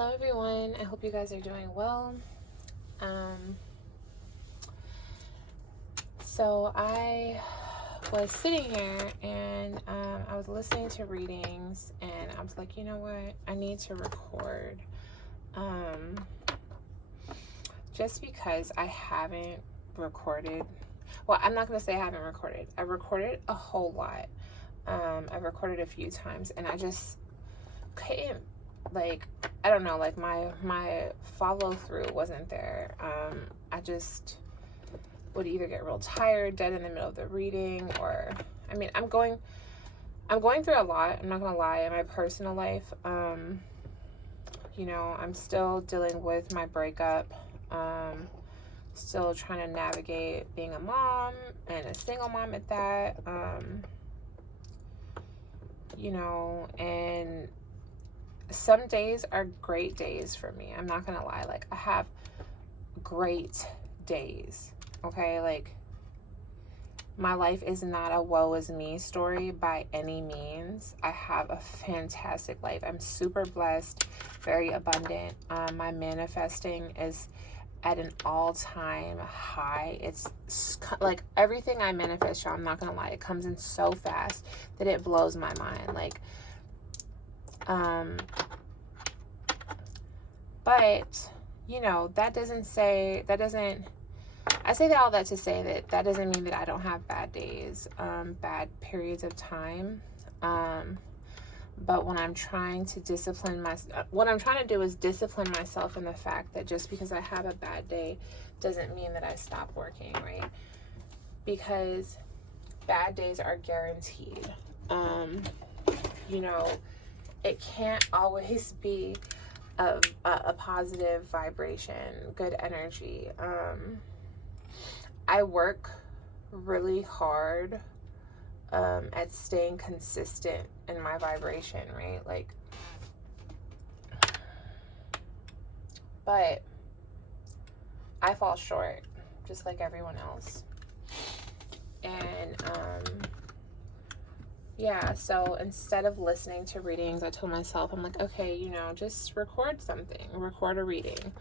Hello everyone, I hope you guys are doing well. So I was sitting here and I was listening to readings and I was like, you know what, I need to record. Just because I haven't recorded, well, I'm not going to say I haven't recorded. I recorded a whole lot. I've recorded a few times and I just couldn't, like, I don't know, like my follow through wasn't there. I just would either get real tired, dead in the middle of the reading, or I'm going through a lot. I'm not gonna lie. In my personal life, I'm still dealing with my breakup. Still trying to navigate being a mom and a single mom at that. And some days are great days for me. I'm not gonna lie. Like, I have great days. Okay, like, my life is not a woe is me story by any means. I have a fantastic life. I'm super blessed, very abundant. My manifesting is at an all-time high. It's like everything I manifest, y'all, I'm not gonna lie, it comes in so fast that it blows my mind. Like, but I say all that to say that doesn't mean that I don't have bad days, bad periods of time. But when I'm trying to what I'm trying to do is discipline myself in the fact that just because I have a bad day doesn't mean that I stop working, right? Because bad days are guaranteed. It can't always be a positive vibration, good energy. I work really hard at staying consistent in my vibration, right? Like, but I fall short just like everyone else. And so instead of listening to readings, I told myself, I'm like, okay, just record something, record a reading.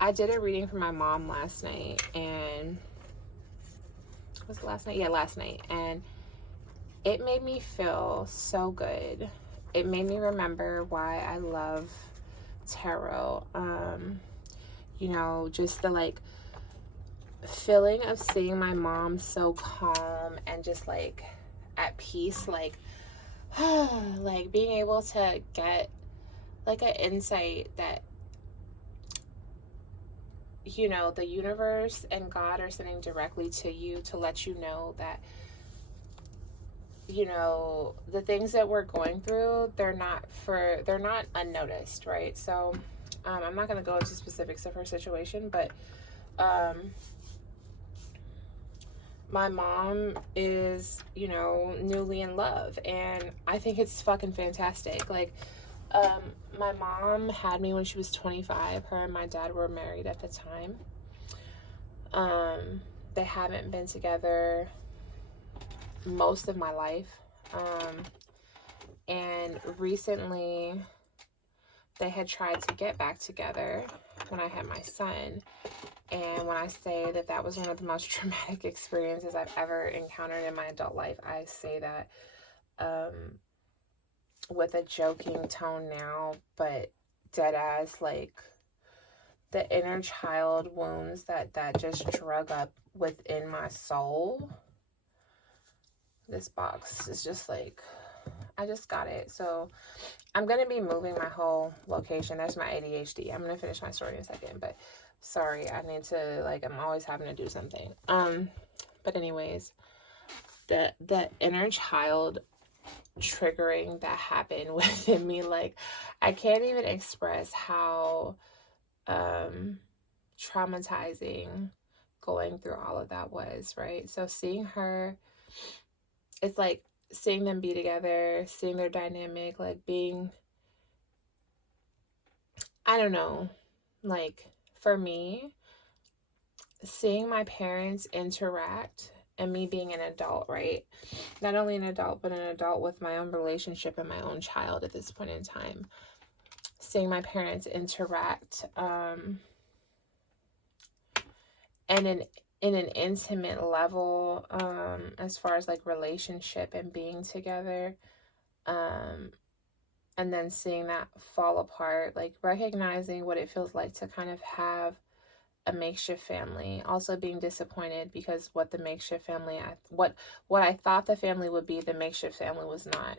I did a reading for my mom last night, and was it last night? Yeah, last night. And it made me feel so good. It made me remember why I love tarot. Just the like feeling of seeing my mom so calm and just like at peace, like like being able to get like an insight that the universe and God are sending directly to you to let you know that the things that we're going through, they're not unnoticed, right? So I'm not going to go into specifics of her situation, but my mom is newly in love, and I think it's fucking fantastic. Like, my mom had me when she was 25. Her and my dad were married at the time. They haven't been together most of my life. And recently they had tried to get back together when I had my son. And when I say that was one of the most traumatic experiences I've ever encountered in my adult life, I say that with a joking tone now, but dead ass, like, the inner child wounds that just drug up within my soul. This box is just like, I just got it. So I'm going to be moving my whole location. There's my ADHD. I'm going to finish my story in a second, but sorry, I need to, like, I'm always having to do something. But anyways, the inner child triggering that happened within me, like, I can't even express how traumatizing going through all of that was, right? So seeing her, it's like seeing them be together, seeing their dynamic, like being, I don't know, like, for me, seeing my parents interact and me being an adult, right? Not only an adult, but an adult with my own relationship and my own child at this point in time. Seeing my parents interact and in an intimate level, as far as like relationship and being together, and then seeing that fall apart, like recognizing what it feels like to kind of have a makeshift family, also being disappointed because what the makeshift family, what I thought the family would be, the makeshift family was not.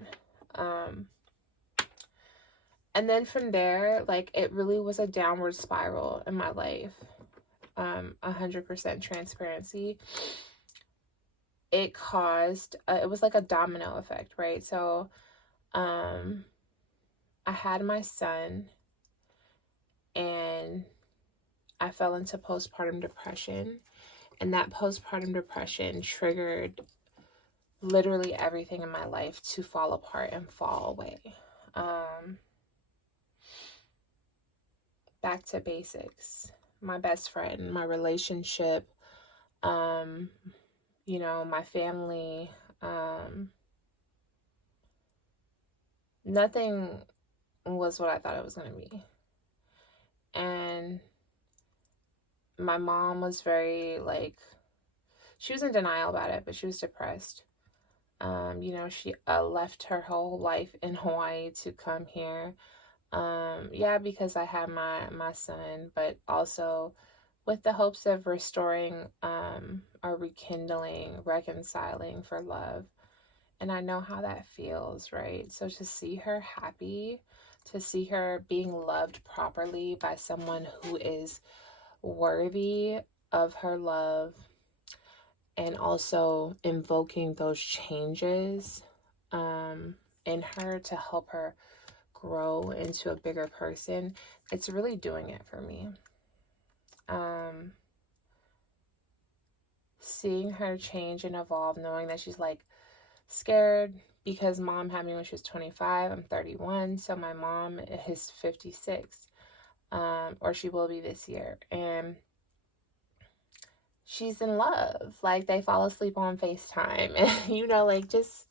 And then from there, like, it really was a downward spiral in my life. 100% transparency. It caused, it was like a domino effect, right? So, I had my son, and I fell into postpartum depression. And that postpartum depression triggered literally everything in my life to fall apart and fall away. Back to basics. My best friend, my relationship, you know, my family, nothing was what I thought it was going to be. And my mom was very, like, she was in denial about it, but she was depressed. You know, she left her whole life in Hawaii to come here. Yeah, because I had my son, but also with the hopes of restoring, or rekindling, reconciling for love. And I know how that feels, right? So to see her happy, to see her being loved properly by someone who is worthy of her love, and also invoking those changes in her to help her grow into a bigger person, it's really doing it for me. Seeing her change and evolve, knowing that she's like scared because mom had me when she was 25. I'm 31, so my mom is 56, or she will be this year, and she's in love. Like, they fall asleep on FaceTime, and you know, like, just,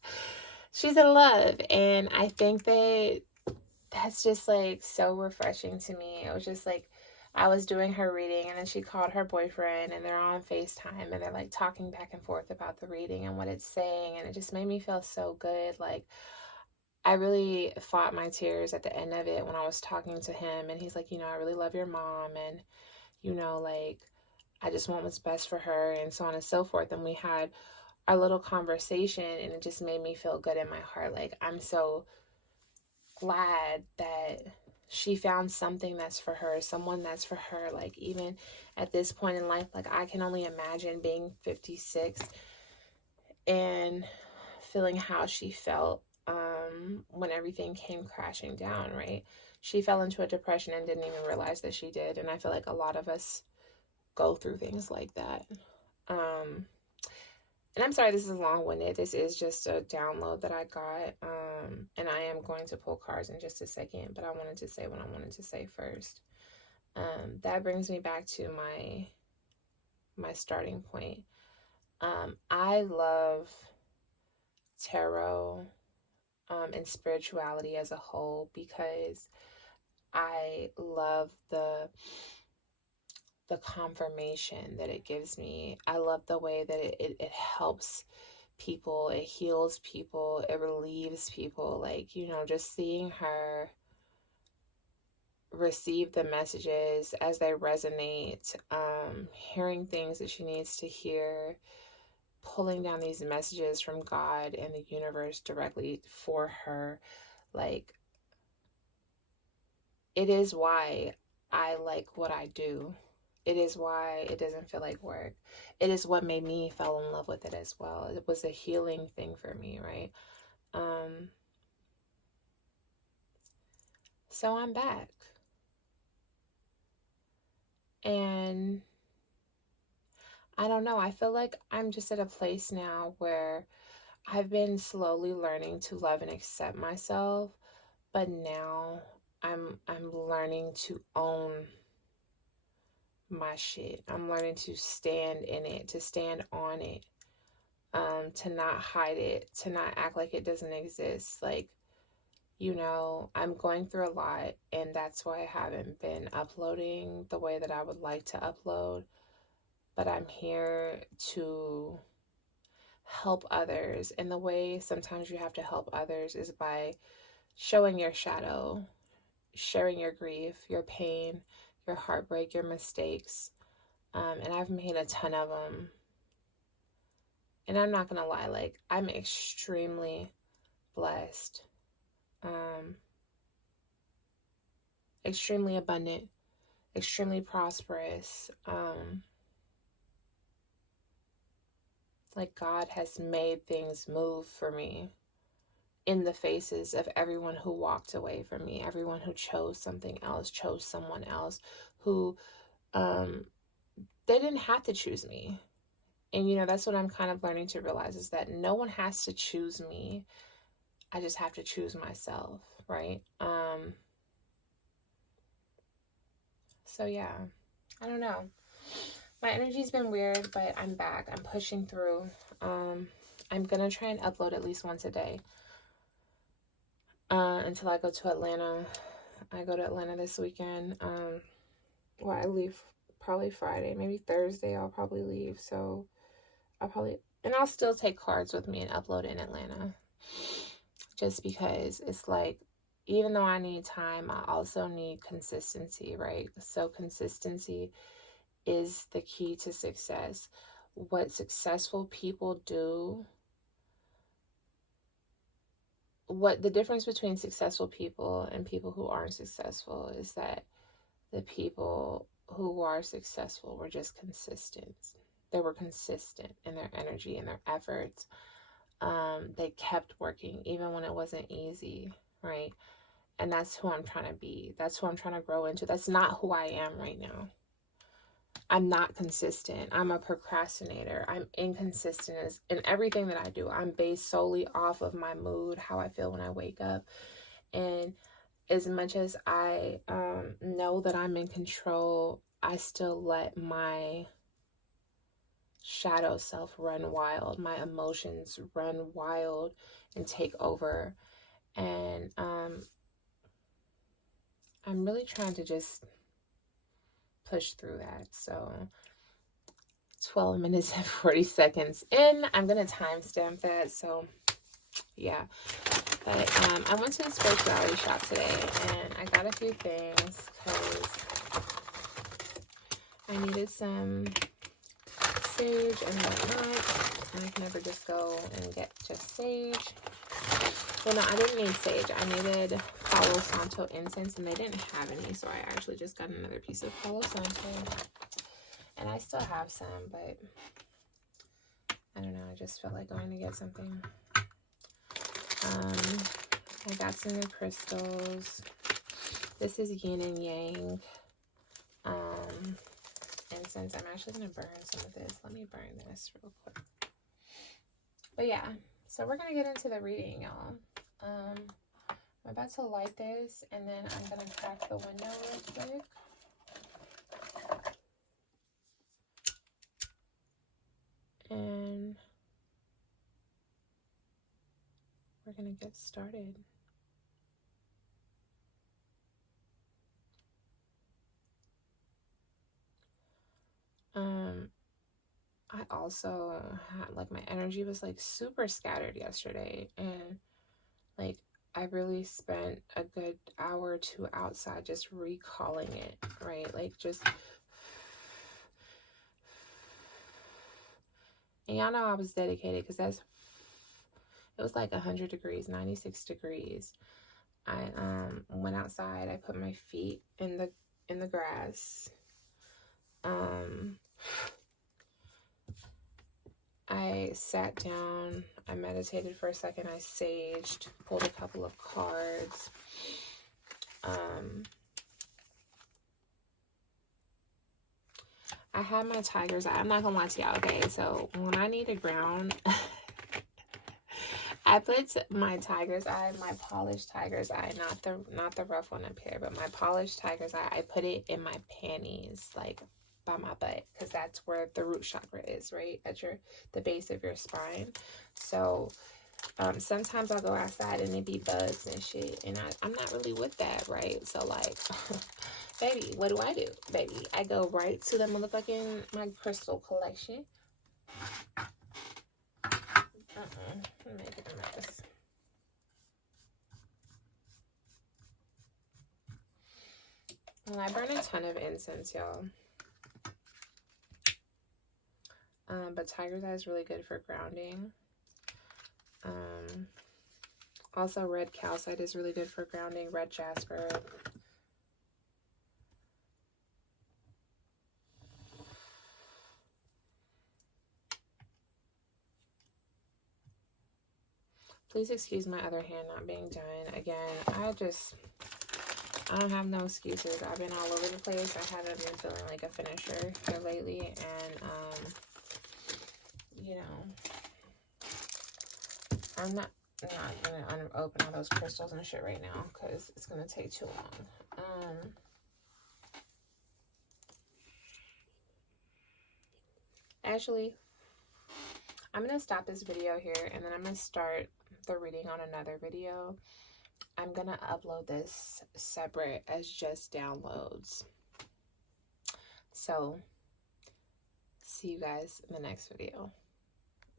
she's in love. And I think that's just like so refreshing to me. It was just like, I was doing her reading, and then she called her boyfriend, and they're on FaceTime, and they're like talking back and forth about the reading and what it's saying, and it just made me feel so good. Like, I really fought my tears at the end of it when I was talking to him, and he's like, you know, I really love your mom, and, you know, like, I just want what's best for her, and so on and so forth. And we had our little conversation, and it just made me feel good in my heart. Like, I'm so glad that she found something that's for her, someone that's for her. Like, even at this point in life, like, I can only imagine being 56 and feeling how she felt when everything came crashing down, right? She fell into a depression and didn't even realize that she did. And I feel like a lot of us go through things like that. And I'm sorry this is long-winded. This is just a download that I got. And I am going to pull cards in just a second, but I wanted to say what I wanted to say first. That brings me back to my starting point. I love tarot and spirituality as a whole because I love the confirmation that it gives me. I love the way that it helps people, it heals people, it relieves people. Like, you know, just seeing her receive the messages as they resonate, hearing things that she needs to hear, pulling down these messages from God and the universe directly for her. Like, it is why I like what I do. It is why it doesn't feel like work. It is what made me fall in love with it as well. It was a healing thing for me, right? So I'm back. And I don't know, I feel like I'm just at a place now where I've been slowly learning to love and accept myself, but now I'm learning to own my shit. I'm learning to stand in it, to stand on it. to not hide it, to not act like it doesn't exist. Like, you know, I'm going through a lot, and that's why I haven't been uploading the way that I would like to upload. But I'm here to help others. And the way sometimes you have to help others is by showing your shadow, sharing your grief, your pain, your heartbreak, your mistakes. And I've made a ton of them. And I'm not going to lie, like, I'm extremely blessed, extremely abundant, extremely prosperous. Like, God has made things move for me in the faces of everyone who walked away from me, everyone who chose something else, chose someone else, who they didn't have to choose me. And, you know, that's what I'm kind of learning to realize, is that no one has to choose me. I just have to choose myself, right? So, yeah, I don't know. My energy's been weird, but I'm back. I'm pushing through. I'm going to try and upload at least once a day until I go to Atlanta. I go to Atlanta this weekend. Well, I leave probably Friday, maybe Thursday I'll probably leave. So I'll still take cards with me and upload in Atlanta. Just because it's like, even though I need time, I also need consistency, right? So consistency is the key to success. What successful people do, what the difference between successful people and people who aren't successful is that the people who are successful were just consistent. They were consistent in their energy and their efforts. They kept working even when it wasn't easy, right? And that's who I'm trying to be. That's who I'm trying to grow into. That's not who I am right now. I'm not consistent. I'm a procrastinator. I'm inconsistent in everything that I do. I'm based solely off of my mood, how I feel when I wake up. And as much as I know that I'm in control, I still let my shadow self run wild. My emotions run wild and take over. And I'm really trying to just push through that. So 12 minutes and 40 seconds in. I'm going to timestamp that. So yeah. But I went to the spirituality shop today and I got a few things because I needed some sage and whatnot. And I can never just go and get just sage. Well, no, I didn't need sage. I needed Palo Santo incense and they didn't have any. So I actually just got another piece of Palo Santo. And I still have some, but I don't know. I just felt like going to get something. I got some new crystals. This is yin and yang. Incense. I'm actually going to burn some of this. Let me burn this real quick. But yeah, so we're going to get into the reading, y'all. I'm about to light this, and then I'm going to crack the window real quick. And we're going to get started. I also had, like, my energy was, like, super scattered yesterday. And, like, I really spent a good hour or two outside just recalling it, right? Like, just... And y'all know I was dedicated because it was like 100 degrees, 96 degrees. I went outside. I put my feet in the grass. I sat down. I meditated for a second. I saged, pulled a couple of cards. I had my tiger's eye. I'm not gonna lie to y'all, okay? So when I need to ground, I put my tiger's eye, my polished tiger's eye, not the rough one up here, but my polished tiger's eye, I put it in my panties, like by my butt, because that's where the root chakra is, right at the base of your spine. So sometimes I'll go outside and it be bugs and shit, and I'm not really with that, right? So like, baby, what do? Baby, I go right to the motherfucking my crystal collection. I'm making a mess. Well, I burn a ton of incense, y'all. But tiger's eye is really good for grounding. Also, red calcite is really good for grounding. Red jasper. Please excuse my other hand not being done. Again, I don't have no excuses. I've been all over the place. I haven't been feeling like a finisher here lately. And, you know, I'm not going to open all those crystals and shit right now because it's going to take too long. Actually, I'm going to stop this video here, and then I'm going to start the reading on another video. I'm going to upload this separate as just downloads. So, see you guys in the next video.